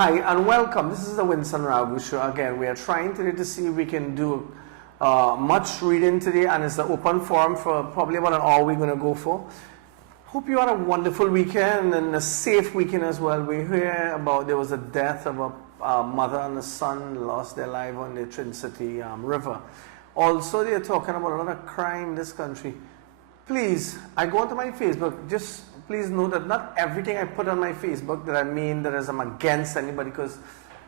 Hi and welcome. This is the Winston Ragoo show. Again, we are trying today to see if we can do much reading today, and it's the open forum for probably about an hour we're going to go for. Hope you had a wonderful weekend and a safe weekend as well. We hear about there was a death of a mother and a son lost their life on the Trinity River. Also, they're talking about a lot of crime in this country. Please, I go onto my Facebook, just please know that not everything I put on my Facebook that I mean that I'm against anybody, because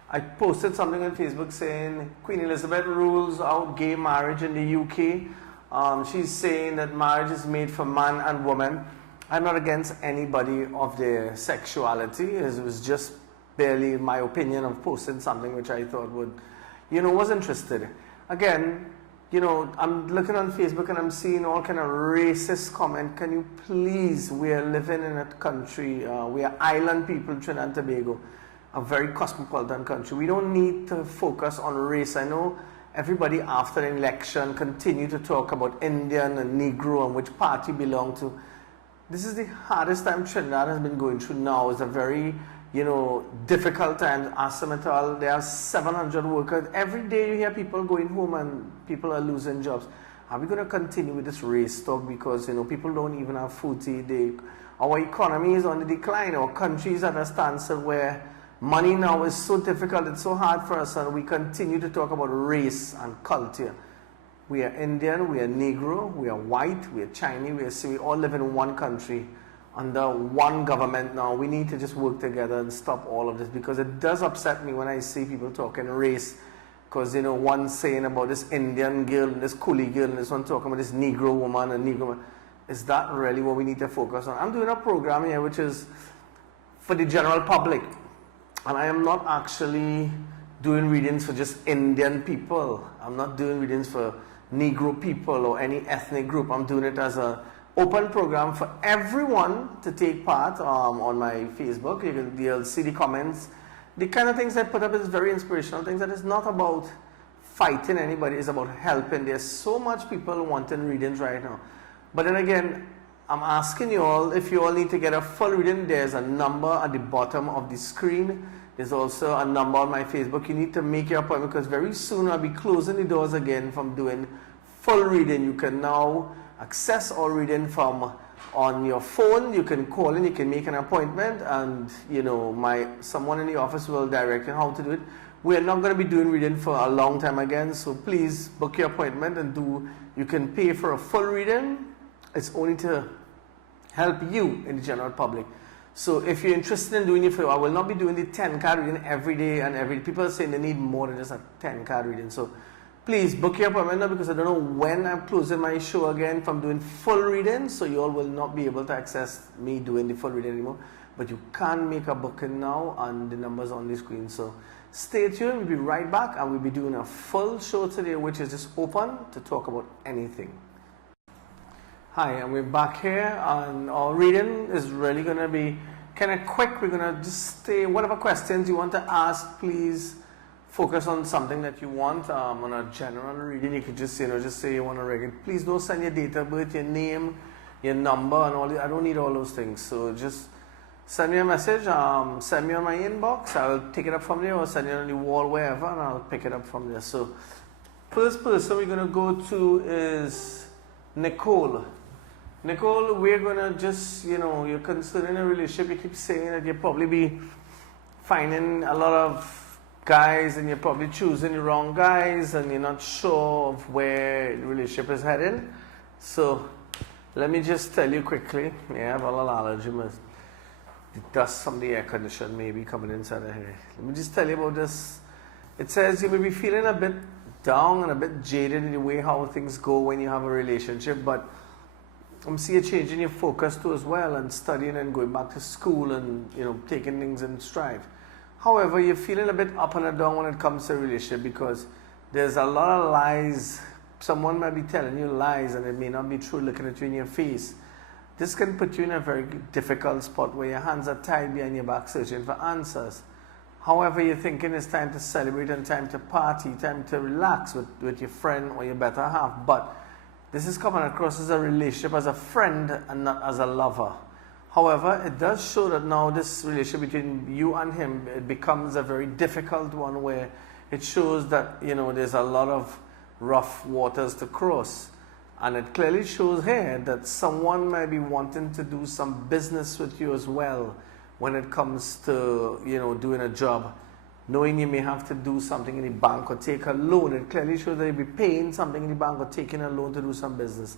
I posted something on Facebook saying Queen Elizabeth rules out gay marriage in the UK. She's saying that marriage is made for man and woman. I'm not against anybody of their sexuality. It was just barely my opinion of posting something which I thought would, was interested. Again, I'm looking on Facebook and I'm seeing all kind of racist comment. Can you please, we are living in a country, we are island people, Trinidad and Tobago, a very cosmopolitan country. We don't need to focus on race. I know everybody after the election continue to talk about Indian and Negro and which party belong to. This is the hardest time Trinidad has been going through now. It's a very difficult time. ArcelorMittal, there are 700 workers. Every day you hear people going home and people are losing jobs. Are we going to continue with this race talk? Because, people don't even have food to eat. Our economy is on the decline. Our country is at a standstill where money now is so difficult. It's so hard for us, and we continue to talk about race and culture. We are Indian, we are Negro, we are white, we are Chinese, we all live in one country under one government now. We need to just work together and stop all of this, because it does upset me when I see people talking race, because one saying about this Indian girl and this coolie girl and this one talking about this Negro woman and Negro man. Is that really what we need to focus on? I'm doing a program here which is for the general public, and I am not actually doing readings for just Indian people. I'm not doing readings for Negro people or any ethnic group. I'm doing it as a open program for everyone to take part on my Facebook. You'll see the comments. The kind of things I put up is very inspirational things that is not about fighting anybody, it's about helping. There's so much people wanting readings right now. But then again, I'm asking you all, if you all need to get a full reading, there's a number at the bottom of the screen. There's also a number on my Facebook. You need to make your appointment, because very soon I'll be closing the doors again from doing full reading. You can now access all reading from on your phone. You can call in, you can make an appointment, and someone in the office will direct you how to do it. We are not going to be doing reading for a long time again, so please book your appointment and you can pay for a full reading. It's only to help you in the general public. So if you're interested in doing it, I will not be doing the 10-card reading every day, and people are saying they need more than just a 10-card reading. So please book your appointment now, because I don't know when I'm closing my show again from doing full reading, so you all will not be able to access me doing the full reading anymore. But you can make a booking now, and the number's on the screen. So stay tuned, we'll be right back, and we'll be doing a full show today, which is just open to talk about anything. Hi, and we're back here, and our reading is really going to be kind of quick. We're going to just stay, whatever questions you want to ask, please focus on something that you want. On a general reading, you could just say you want to regular. Please don't send your date of birth, your name, your number, and all that. I don't need all those things. So just send me a message, send me on my inbox. I'll take it up from there, or send it on the wall, wherever, and I'll pick it up from there. So first person we're going to go to is Nicole. Nicole, we're going to just, you're considering a relationship. You keep saying that you'll probably be finding a lot of guys, and you're probably choosing the wrong guys, and you're not sure of where the relationship is heading. So let me just tell you quickly. I have a lot of allergy. The dust from the air condition may be coming inside of here. Let me just tell you about this. It says you may be feeling a bit down and a bit jaded in the way how things go when you have a relationship, but I'm seeing a change in your focus too as well, and studying and going back to school and taking things in stride. However, you're feeling a bit up and down when it comes to a relationship, because there's a lot of lies. Someone might be telling you lies, and it may not be true looking at you in your face. This can put you in a very difficult spot where your hands are tied behind your back searching for answers. However, you're thinking it's time to celebrate and time to party, time to relax with your friend or your better half. But this is coming across as a relationship, as a friend and not as a lover. However, it does show that now this relationship between you and him, it becomes a very difficult one where it shows that, there's a lot of rough waters to cross. And it clearly shows here that someone might be wanting to do some business with you as well when it comes to, doing a job. Knowing you may have to do something in the bank or take a loan. It clearly shows that you'll be paying something in the bank or taking a loan to do some business.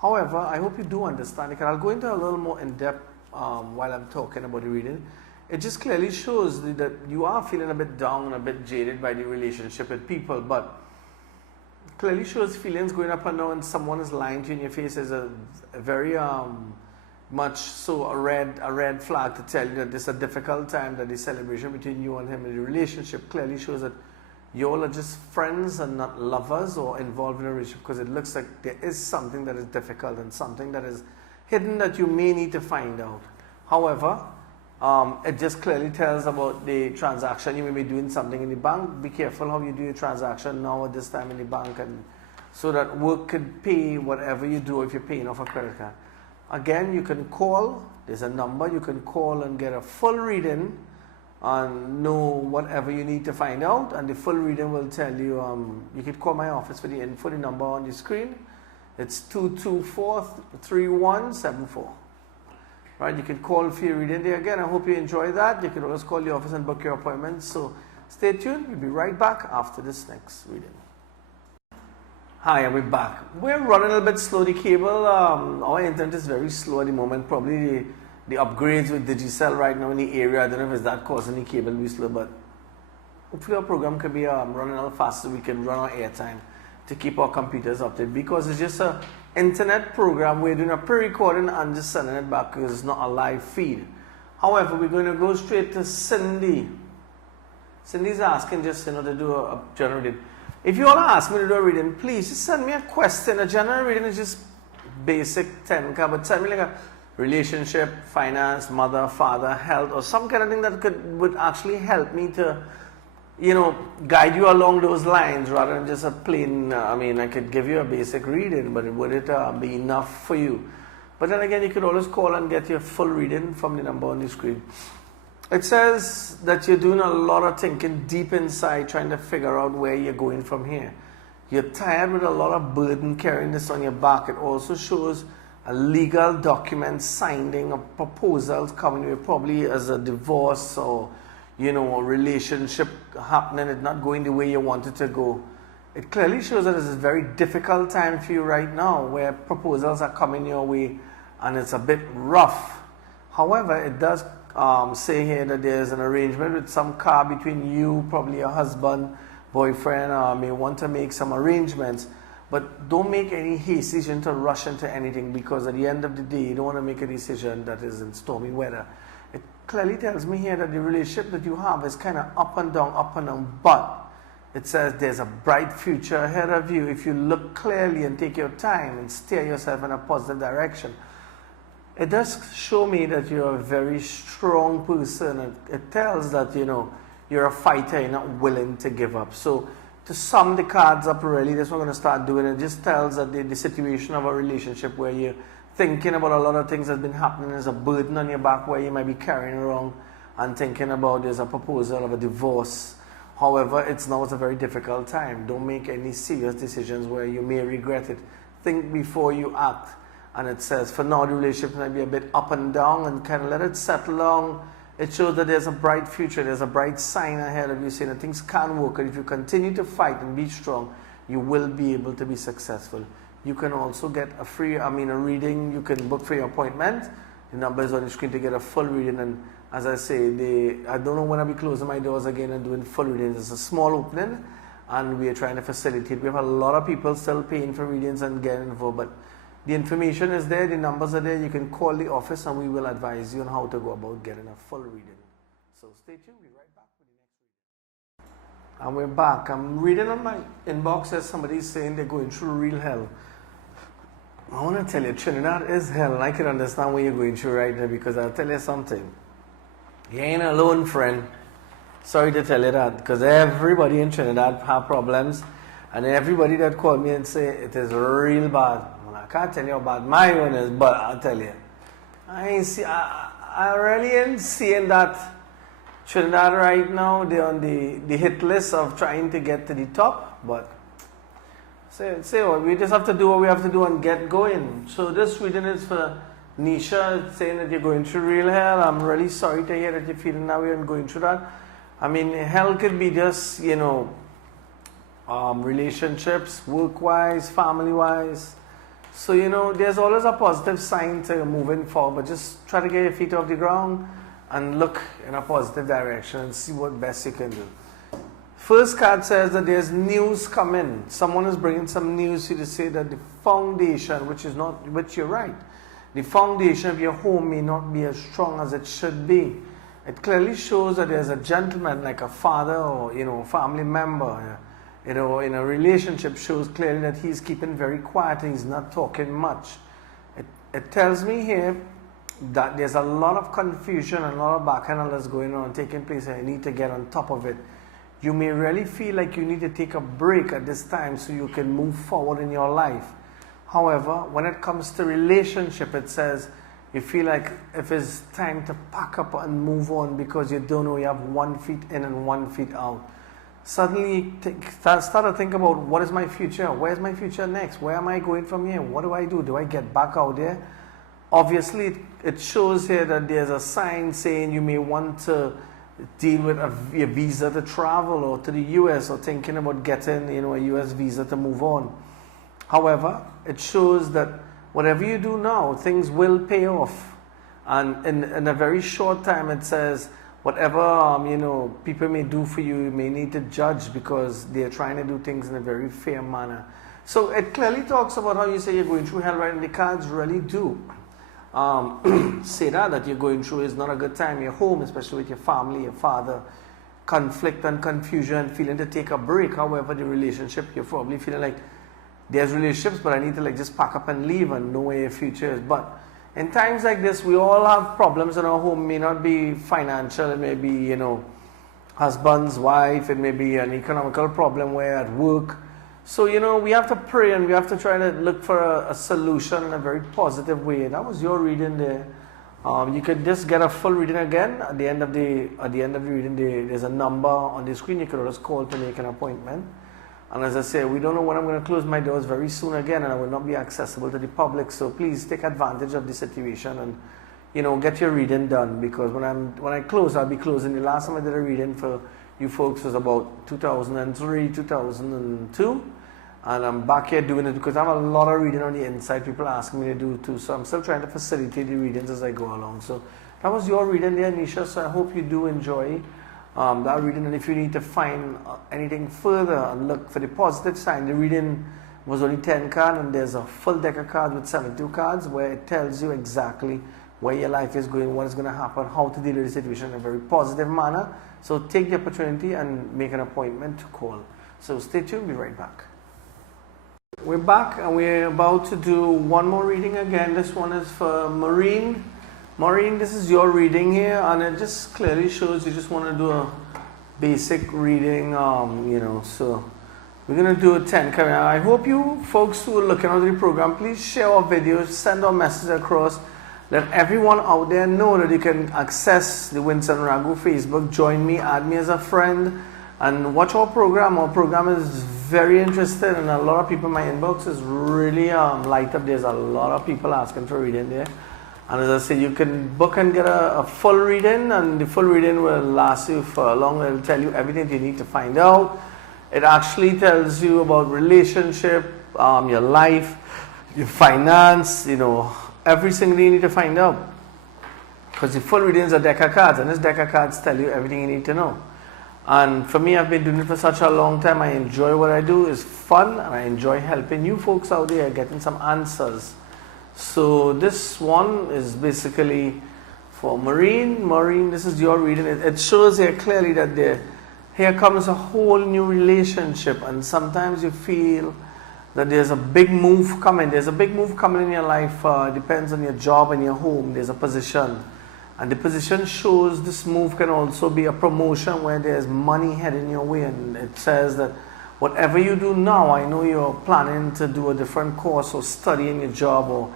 However, I hope you do understand it. I'll go into a little more in depth while I'm talking about the reading. It just clearly shows that you are feeling a bit down and a bit jaded by the relationship with people, but clearly shows feelings going up and down, and someone is lying to you in your face is a very much so a red flag to tell you that this is a difficult time, that the celebration between you and him and the relationship clearly shows that you all are just friends and not lovers or involved in a relationship, because it looks like there is something that is difficult and something that is hidden that you may need to find out. However, it just clearly tells about the transaction. You may be doing something in the bank. Be careful how you do your transaction now at this time in the bank, and so that work could pay whatever you do if you're paying off a credit card. Again, you can call. There's a number you can call and get a full reading and know whatever you need to find out, and the full reading will tell you. You could call my office for the info. The number on the screen. It's 224-3174. Right, you can call for your reading there. Again, I hope you enjoy that. You can always call the office and book your appointment. So stay tuned. We'll be right back after this next reading. Hi, and we're back. We're running a little bit slow. The cable, our internet is very slow at the moment. Probably the upgrades with Digicel right now in the area. I don't know if it's that causing the cable to be slow, but hopefully our program could be running a little faster so we can run our airtime to keep our computers updated, because it's just a internet program. We're doing a pre-recording and just sending it back because it's not a live feed. However, we're going to go straight to Cindy. Cindy's asking just to do a general reading. If you all ask me to do a reading, please just send me a question. A general reading is just basic 10K, but send me like a relationship, finance, mother, father, health, or some kind of thing that would actually help me to guide you along those lines, rather than just a plain, I could give you a basic reading, but would it be enough for you? But then again, you could always call and get your full reading from the number on the screen. It says that you're doing a lot of thinking deep inside, trying to figure out where you're going from here. You're tired with a lot of burden carrying this on your back. It also shows a legal document signing of proposals coming with, probably as a divorce or a relationship happening, it's not going the way you want it to go. It clearly shows that it's a very difficult time for you right now, where proposals are coming your way and it's a bit rough. However, it does say here that there's an arrangement with some car between you, probably your husband, boyfriend, may want to make some arrangements. But don't make any hasty decision to rush into anything, because at the end of the day, you don't want to make a decision that is in stormy weather. It clearly tells me here that the relationship that you have is kind of up and down, but it says there's a bright future ahead of you if you look clearly and take your time and steer yourself in a positive direction. It does show me that you're a very strong person. It tells that, you're a fighter, you're not willing to give up. So to sum the cards up, really, that's what I'm going to start doing. It just tells that the situation of a relationship where you're thinking about a lot of things that's been happening is a burden on your back, where you might be carrying around and thinking about there's a proposal of a divorce. However, it's a very difficult time. Don't make any serious decisions where you may regret it. Think before you act. And it says for now the relationship might be a bit up and down, and kind of let it settle down. It shows that there's a bright future, there's a bright sign ahead of you saying that things can work, and if you continue to fight and be strong, you will be able to be successful. You can also get a reading. You can book for your appointment. The number is on the screen to get a full reading. And as I say, I don't know when I'll be closing my doors again and doing full readings. It's a small opening, and we are trying to facilitate. We have a lot of people still paying for readings and getting involved, but the information is there, the numbers are there. You can call the office and we will advise you on how to go about getting a full reading. So stay tuned, we'll be right back with the next reading. And we're back. I'm reading on my inbox as somebody's saying they're going through real hell. I want to tell you, Trinidad is hell, and I can understand what you're going through right now, because I'll tell you something. You ain't alone, friend. Sorry to tell you that, because everybody in Trinidad have problems, and everybody that called me and say it is real bad. I can't tell you how bad my one is, but I'll tell you. I ain't see. I really ain't seeing that Trinidad right now. They're on the hit list of trying to get to the top, but say what we just have to do what we have to do and get going. So this reading is for Nisha. It's saying that you're going through real hell. I'm really sorry to hear that you're feeling that way and going through that. I mean, hell could be just relationships, work-wise, family-wise. So, there's always a positive sign to moving forward, but just try to get your feet off the ground and look in a positive direction and see what best you can do. First card says that there's news coming. Someone is bringing some news to you to say that the foundation, which you're right, the foundation of your home may not be as strong as it should be. It clearly shows that there's a gentleman, like a father or, family member, in a relationship, shows clearly that he's keeping very quiet and he's not talking much. It tells me here that there's a lot of confusion and a lot of bacchanal that's going on, taking place, and you need to get on top of it. You may really feel like you need to take a break at this time so you can move forward in your life. However, when it comes to relationship, it says you feel like if it's time to pack up and move on because you don't know you have 1 foot in and 1 foot out. Suddenly start to think about, what is my future? Where's my future next? Where am I going from here? What do I do? Do I get back out there? Obviously, it shows here that there's a sign saying you may want to deal with a visa to travel or to the US, or thinking about getting a US visa to move on. However, it shows that whatever you do now, things will pay off. And in a very short time, it says, whatever people may do for you, you may need to judge because they're trying to do things in a very fair manner. So it clearly talks about how you say you're going through hell, right? And the cards really do say that you're going through is not a good time. You're home, especially with your family, your father, conflict and confusion, feeling to take a break. However, the relationship, you're probably feeling like there's relationships, but I need to just pack up and leave and know where your future is. But in times like this, we all have problems in our home. It may not be financial, it may be, husband's wife, it may be an economical problem where at work. So, we have to pray and we have to try to look for a solution in a very positive way. That was your reading there. You could just get a full reading again at the end of the reading. There's a number on the screen. You could just call to make an appointment. And as I say, we don't know when I'm going to close my doors very soon again, and I will not be accessible to the public. So please take advantage of the situation and, get your reading done, because when I close, I'll be closing. The last time I did a reading for you folks was about 2003, 2002. And I'm back here doing it because I have a lot of reading on the inside. People asking me to do too. So I'm still trying to facilitate the readings as I go along. So that was your reading there, Nisha. So I hope you do enjoy that reading. And if you need to find anything further and look for the positive sign, the reading was only 10 cards, and there's a full deck of cards with 72 cards where it tells you exactly where your life is going, what is going to happen, how to deal with the situation in a very positive manner. So take the opportunity and make an appointment to call. So stay tuned, be right back. We're back and we're about to do one more reading again. This one is for Maureen. Maureen, this is your reading here, and it just clearly shows you just want to do a basic reading, so we're going to do a 10 card. I hope you folks who are looking at the program, please share our videos, send our message across, let everyone out there know that you can access the Winston Ragoo Facebook, join me, add me as a friend, and watch our program. Our program is very interesting, and a lot of people in my inbox is really light up. There's a lot of people asking for reading there. And as I say, you can book and get a full reading, and the full reading will last you for long. It will tell you everything you need to find out. It actually tells you about relationship, your life, your finance, every single thing you need to find out. Because the full reading is a deck of cards, and this deck of cards tell you everything you need to know. And for me, I've been doing it for such a long time. I enjoy what I do. It's fun, and I enjoy helping you folks out there getting some answers. So this one is basically for Maureen. Maureen, this is your reading. It shows here clearly that here comes a whole new relationship, and sometimes you feel that there's a big move coming. There's a big move coming in your life. Depends on your job and your home. There's a position. And the position shows this move can also be a promotion where there's money heading your way. And it says that whatever you do now, I know you're planning to do a different course or study in your job or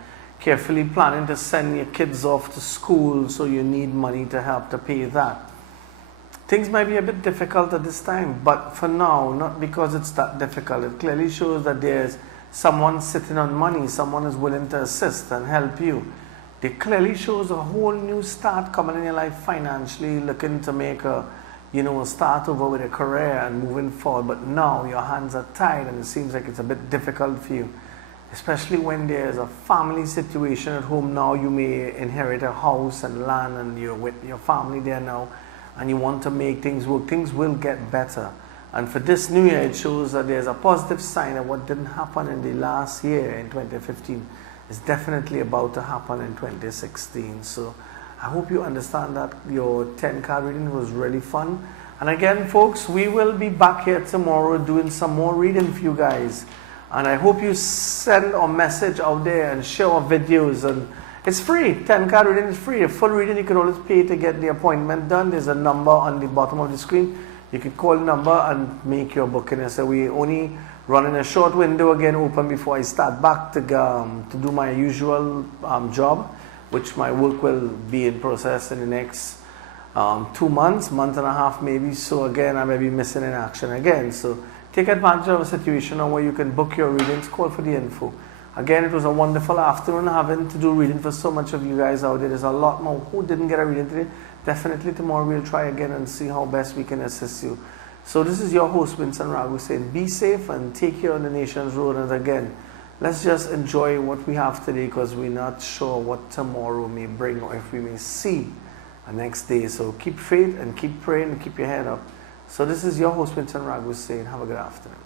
carefully planning to send your kids off to school, so you need money to help to pay that. Things might be a bit difficult at this time, but for now, not because it's that difficult. It clearly shows that there's someone sitting on money, someone is willing to assist and help you. It clearly shows a whole new start coming in your life financially, looking to make a start over with a career and moving forward. But now your hands are tied and it seems like it's a bit difficult for you, especially when there's a family situation at home. Now you may inherit a house and land and you're with your family there now, and you want to make things work. Things will get better. And for this new year, it shows that there's a positive sign of what didn't happen in the last year in 2015 is definitely about to happen in 2016. So I hope you understand that your 10 card reading was really fun. And again, folks, we will be back here tomorrow doing some more reading for you guys. And I hope you send a message out there and share our videos. And it's free. 10 card reading is free. A full reading, you can always pay to get the appointment done. There's a number on the bottom of the screen. You can call the number and make your booking. So we only run in a short window again, open before I start back to do my usual job, which my work will be in process in the next 2 months, month and a half maybe. So again, I may be missing in action again. So take advantage of a situation where you can book your readings, call for the info. Again, it was a wonderful afternoon having to do reading for so much of you guys out there. There's a lot more who didn't get a reading today. Definitely tomorrow we'll try again and see how best we can assist you. So this is your host, Winston Ragoo, saying be safe and take care on the nation's road. And again, let's just enjoy what we have today, because we're not sure what tomorrow may bring or if we may see a next day. So keep faith and keep praying and keep your head up. So this is your host, Winston Ragoo, saying have a good afternoon.